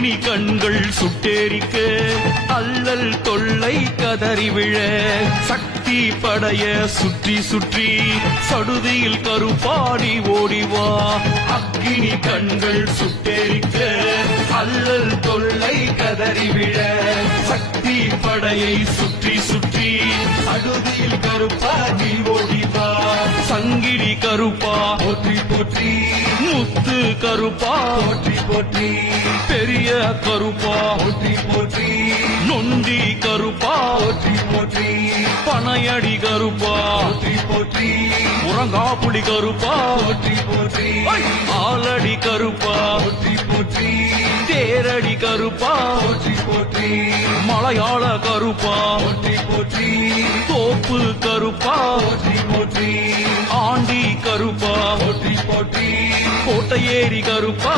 அக்கினி கண்கள் சுட்டேரிக்க அல்லல் தொல்லை கதறி விழ சக்தி படைய சுற்றி சுற்றி சடுதியில் கருப்பாடி ஓடிவா அக்கினி கண்கள் சுட்டேரிக்க அல்லல் தொல்லை கதறி விழ சக்தி படையை சுற்றி சுற்றி சடுதியில் கருப்பாடி ஓடிவா சங்கிலி கருப்பா போற்றி போற்றி முத்து கருப்பா போற்றி போற்றி பெரிய கருப்பா போற்றி போற்றி நொண்டி கருப்பா போற்றி போற்றி பனையடி கருப்பா போற்றி போற்றி உறங்காப்புடி கருப்பா போற்றி போற்றி ஆலடி கருப்பா போற்றி போற்றி தேரடி கருப்பா போற்றி போற்றி மலையாள கருப்பா போற்றி போற்றி தோப்பு கருப்பா போற்றி போற்றி ஆண்டி கருப்பா போற்றி போற்றி கோட்டையேரி கருப்பா